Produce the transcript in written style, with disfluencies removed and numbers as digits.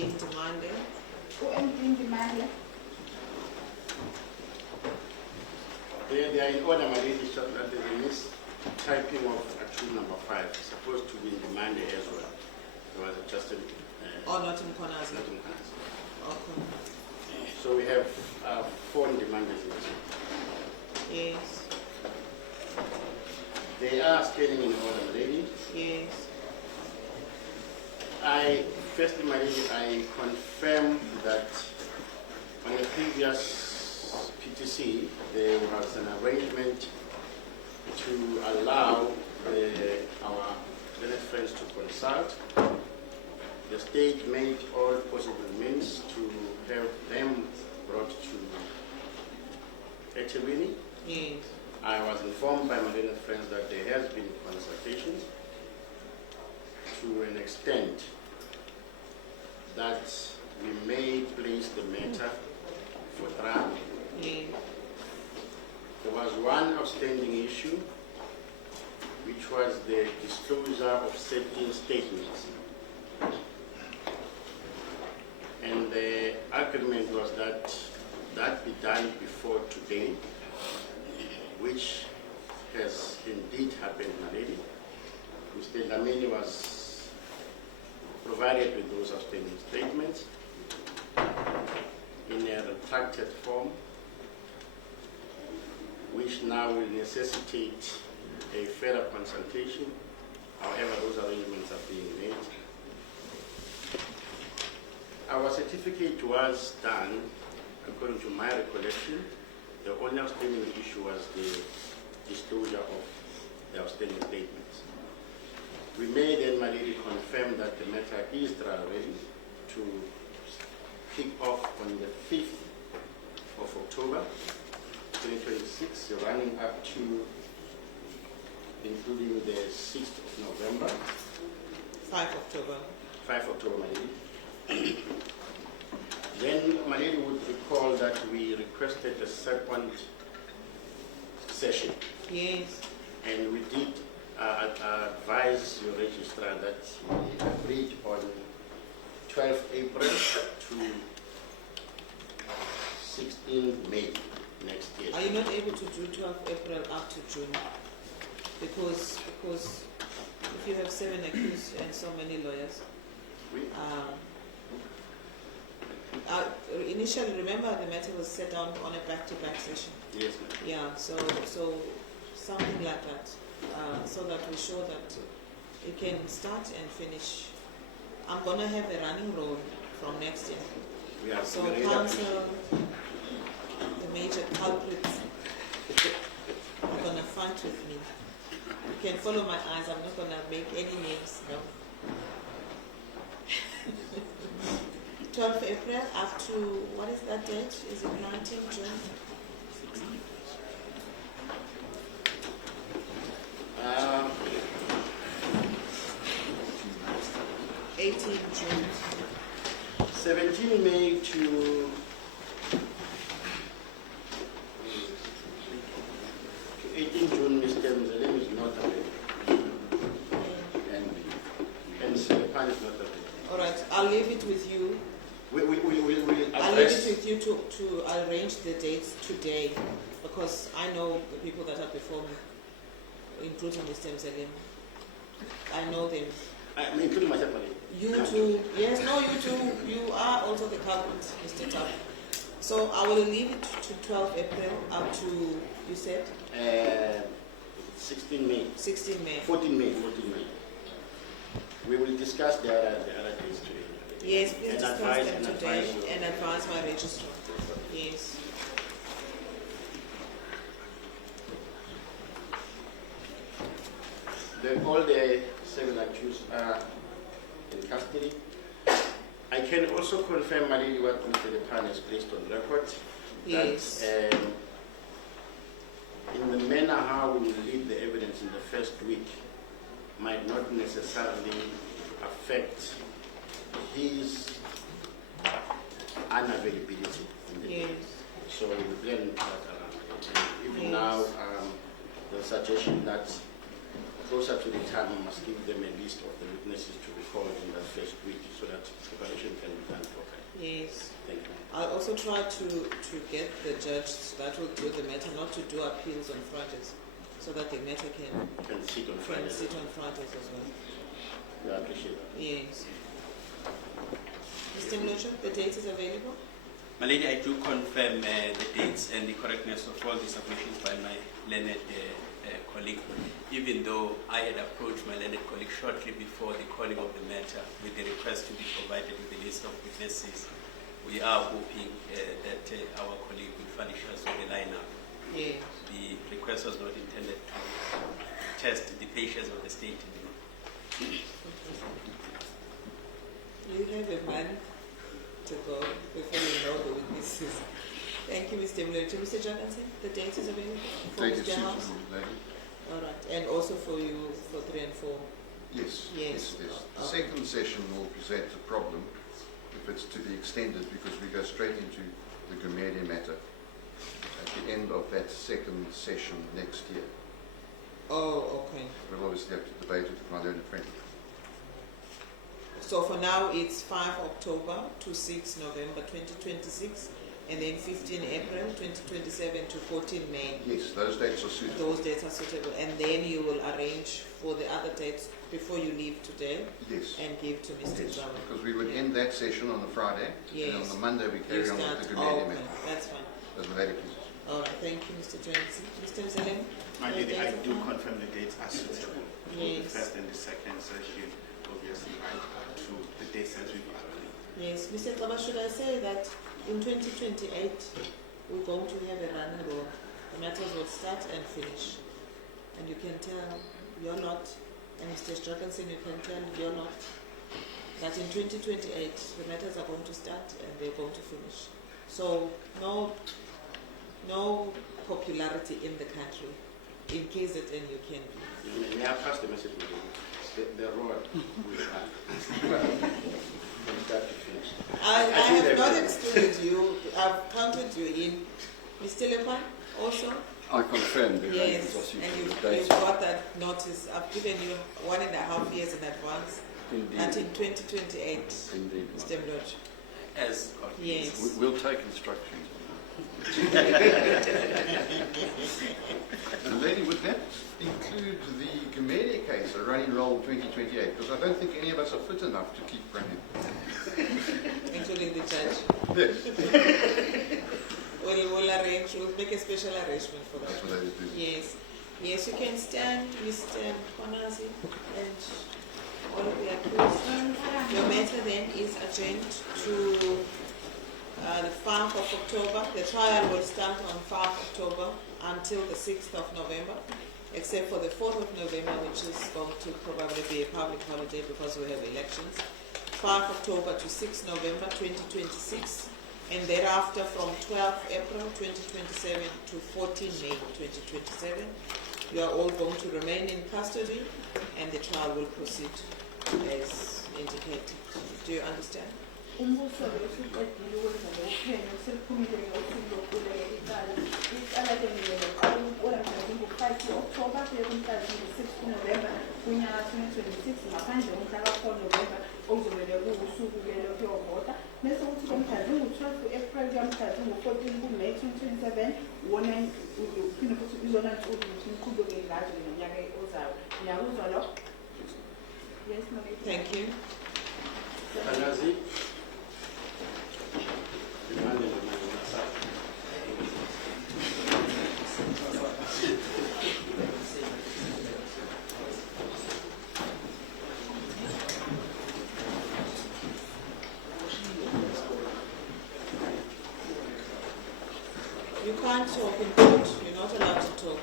Ndimande. Ndimande. They are in order, my lady, so that there's a mistyping of accused number 5. It's supposed to be in Ndimande as well. There was just a... not in Konazi. Not in Konazi. Okay. So we have 4 Ndimandes in this. Yes. They are standing in order, my lady. Yes. Firstly, my lady, I confirm that on the previous PTC, there was an arrangement to allow our Senate friends to consult. The state made all possible means to have them brought to eThekwini. Yes. I was informed by my Senate friends that there has been consultations to an extent that we may place the matter for trial. Yes. There was one outstanding issue, which was the disclosure of certain statements. And the agreement was that that be done before today, which has indeed happened, my lady. Mr. Lamini was provided with those outstanding statements in a retracted form, which now will necessitate a further consultation. However, those arrangements are being made. Our certificate was done, according to my recollection. The only outstanding issue was the disclosure of the outstanding statements. We may then, my lady, confirm that the matter is trial ready to kick off on the 5th of October 2026, running up to, including the 6th of November. 5 October. 5 October, my lady. Then, my lady would recall that we requested a second session. Yes. And we did advise your registrar that we agreed on 12 April to 16 May next year. Are you not able to do 12 April up to June? Because if you have 7 accused and so many lawyers, initially, remember, the matter was set down on a back-to-back session. Yes, ma'am. Yeah, so something like that, so that we show that it can start and finish. I'm gonna have a running role from next year. Yeah, so counsel, the major culprits, are gonna fight with me. You can follow my eyes. I'm not gonna make any names. No. 12 April up to, what is that date? Is it 19 June? 18 June. 17 May to 18 June, Mr. Mzalem is not available. And Selepan is not available. All right, I'll leave it with you. I'll leave it with you to arrange the dates today, because I know the people that are before me, including Mr. Mzalem. I know them. Including myself. You too. Yes, no, you too. You are also the culprit, Mr. Tubb. So I will leave it to 12 April up to, you said? 16 May. 16 May. 14 May. 14 May. We will discuss the other days today. Yes, please discuss them today and advise my registrar. Yes. All the 7 accused are in custody. I can also confirm, Malili, what Mr. Lepan has placed on record. Yes. That in the manner how we will lead the evidence in the first week might not necessarily affect his unavailability in the yes. day. So we plan that around. And even yes. now, the suggestion that closer to the time we must give them a list of the witnesses to be called in that first week, so that correction can be done properly. Yes. Thank you. I'll also try to get the judge that will do the matter not to do appeals on Fridays, so that the matter can Sit on Friday. sit on Fridays as well. Yeah, I appreciate that. Yes. Mr. Mlocho, the date is available? My lady, I do confirm the dates and the correctness of all the submissions by my learned colleague, even though I had approached my learned colleague shortly before the calling of the matter with the request to be provided with the list of witnesses. We are hoping that our colleague will furnish us with the lineup. Yes. The request was not intended to test the patience of the state. You have a month to go before you know the witnesses. Thank you, Mr. Mlocho. Mr. Johnson, the date is available for Date is Mr. House? suitable, lady. All right. And also for you for 3 and 4? Yes. Yes. Yes. The Okay. second session will present a problem if it's to be extended, because we go straight into the Gumede matter at the end of that second session next year. Oh, okay. We'll obviously have to debate it with my learned friend. So for now, it's 5 October to 6 November 2026, and then 15 April 2027 to 14 May. Yes, those dates are suitable. Those dates are suitable, and then you will arrange for the other dates before you leave today Yes. and give to Mr. Yes, Zama. because we would end that session on the Friday, and on Yes. the Monday we You carry on start. with the Oh, Gumede okay, matter. that's fine. As the lady pleases. All right, thank you, Mr. Johnson. Mr. Mzalem? My the lady, I dates are do fine? confirm the dates are suitable. Yes. The first and the second session, obviously, to the dates that we've agreed. Yes, Mr. Kaba, should I say that in 2028 we're going to have a running road? The matters will start and finish. And you can tell your lot, and Mr. Strachanson, you can tell your lot, that in 2028 the matters are going to start and they're going to finish. So no popularity in the country. In KZN you can be. May I pass the message to you? The road will run. From start to finish. I think have they've- not excluded you. I've counted you in. Mr. Lepan, also? I confirm the Yes, arrangements are and suitable. you've Dates got that notice. I've given you 1.5 years in advance. indeed. That in 2028, Indeed. Mr. Mlocho. As Yes. We'll take instructions. And lady, would that include the Gumede case, a running roll 2028? Because I don't think any of us are fit enough to keep running. Including the judge. Yes. We'll arrange, we'll make a special arrangement for That's that. what they do. Yes. Yes, you can stand, Mr. Kwanazi, and all of the accused. Your matter then is adjourned to the 5th of October. The trial will start on 5 October until the 6th of November, except for the 4th of November, which is going to probably be a public holiday because we have elections. 5 October to 6 November 2026, and thereafter from 12 April 2027 to 14 May 2027. You are all going to remain in custody, and the trial will proceed as indicated. Do you understand? umbuso wesiqedile ukwenza lokuphenyo seliphumile ngosuku lokubulela icala. Icala ke ngiyaqala ngo-5 October kuye kumhla zi-6 November kunyaka 2026 ngaphandle komhla ka-4 November okuzomele kuwusuku-ke lokuyovota. Bese kuthi komhla zingu-12 April kuyamhla zingu-14 kuMay 2027 wona uphinde futhi izona nsuku ukuthi niqhubeke ngazo ngonyaka ozayo. Ngiyakuzwa lo? Yes, ma'am. Thank you. Kanazi? Demande la mayoría. You can't talk in court. You're not allowed to talk.